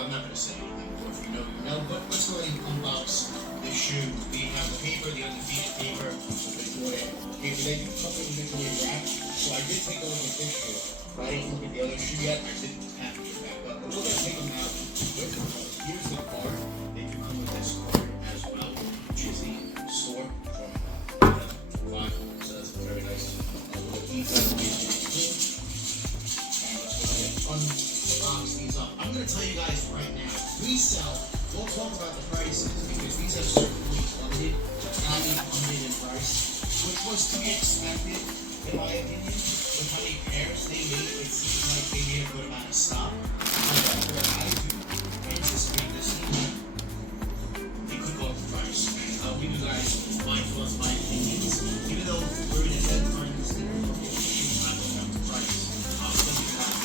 I'm not going to say anything more. If you know, you know. But let's go ahead and unbox this shoe. We have the paper, the undefeated paper, the Jordan paper. Then you come in with wrap. So I did take a look at this shoe. I didn't look at the other shoe yet. I didn't have to get back up. But we're going to take them out with them. Here's the card. They do come with this card as well, which is the store from Five. So that's very nice. Little detail. Unbox these up. I'm going to tell you guys right now, resell, we'll talk about the prices because these are certainly funded, and I mean funded in price, which was to be expected, in my opinion, with how many pairs they made. It seems like they made a good amount of stock. However, I do anticipate this season, they could go up the price. And I'll give you guys my thoughts, my opinions. Even though we're in a deadline, this thing will be not going up the price. I'll still be back.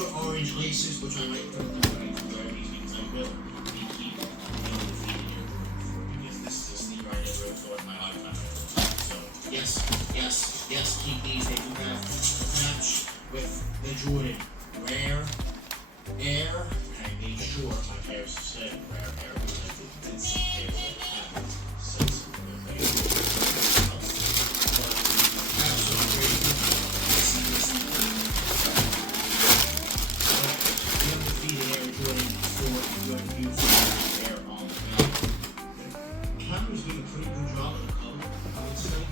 Orange laces, which I might put in the running for Jeremy's because I will be keeping the undefeated here because this is a sneaker I never really thought in my lifetime. So yes, keep these. They do have a patch with the Jordan Rare Air. I made sure my pairs said Rare Air because I did see pairs that have said something like that. But absolutely crazy. I see this. Camera's doing a pretty good job of the color, I would say.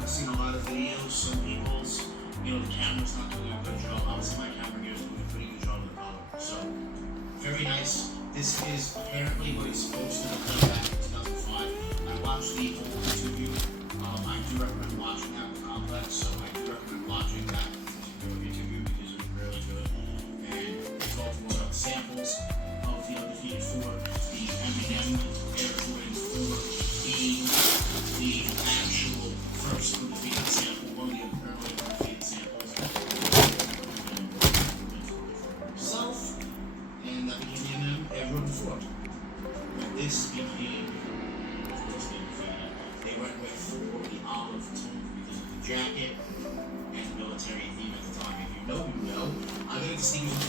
I've seen a lot of videos, some people's, the camera's not doing a good job. I would say my camera here is doing a pretty good job of the color. So, very nice. This is apparently what it's supposed to be back in 2005. I watched the whole interview. I do recommend watching that with Complex, so I do recommend watching that interview because it was really good. And we talked about samples of the undefeated 4, the M&M Air Jordan 4 being the actual first undefeated sample, one of the early undefeated samples. Myself, and that became the M&M Air Jordan 4. But this became, of course, the undefeated. They went with the olive tone because of the jacket and the military theme at the time. If you know, you know. I got into sneakers in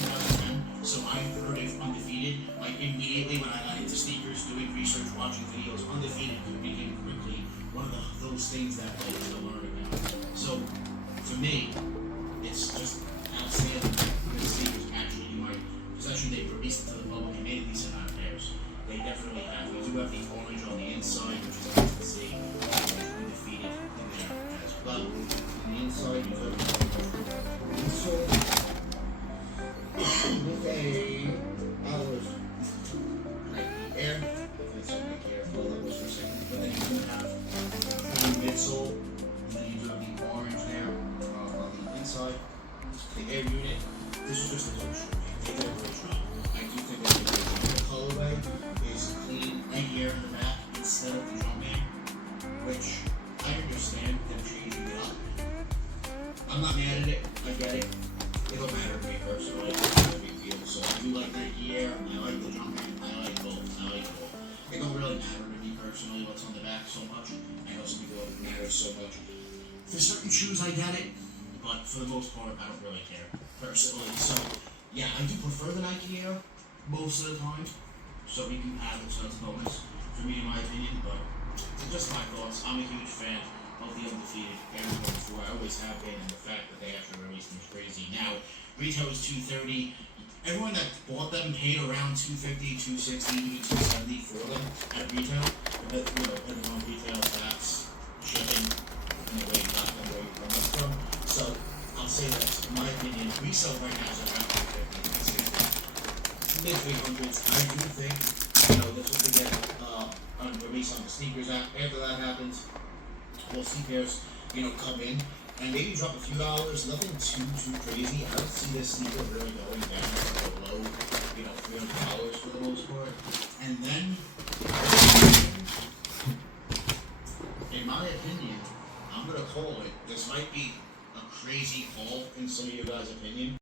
2010, so I heard of Undefeated. Like immediately when I got into sneakers, doing research, watching videos, Undefeated became quickly one of those things that I to learn about. So for me, it's just outstanding because sneakers actually in my possession. They released it to the public and made a decent amount of pairs. They definitely have. We do have the orange on the inside, which is nice to see. Undefeated in there as well. On the inside, you have the insole with a olive Nike Air. It's a Nike Air full of those for a second. But then you do have the midsole, and then you do have the orange there on the inside. The Air unit. This is just a good shoe. They did a great job. I do think that the colorway is clean right here in the back instead of the Jumpman, which I understand them changing it up. I'm not mad at it. I get it. It don't matter to me personally. It's not a big deal. So I do like Nike Air. I like the Jumpman. I like both. It don't really matter to me personally what's on the back so much. I know some people it matters so much. For certain shoes, I get it, but for the most part, I don't really care personally. So yeah, I do prefer the Nike Air most of the time. So we do have it, so that's a bonus for me in my opinion. But just my thoughts. I'm a huge fan of the undefeated Air Jordan 4. I always have been, and the fact that they actually released them is crazy. Now, retail is $230. Everyone that bought them paid around $250, $260, even $270 for them at retail. But depending on retail, tax, shipping, and the way you got them, where you brought them from. So I'll say that, in my opinion, resale right now is around $250. Mid 300s. I do think, this will get release on the sneakers app. After that happens, we'll see pairs, come in and maybe drop a few dollars. Nothing too crazy. I don't see this sneaker really going down below, $300 for the most part. And then, in my opinion, I'm gonna call it. This might be a crazy haul in some of your guys' opinion.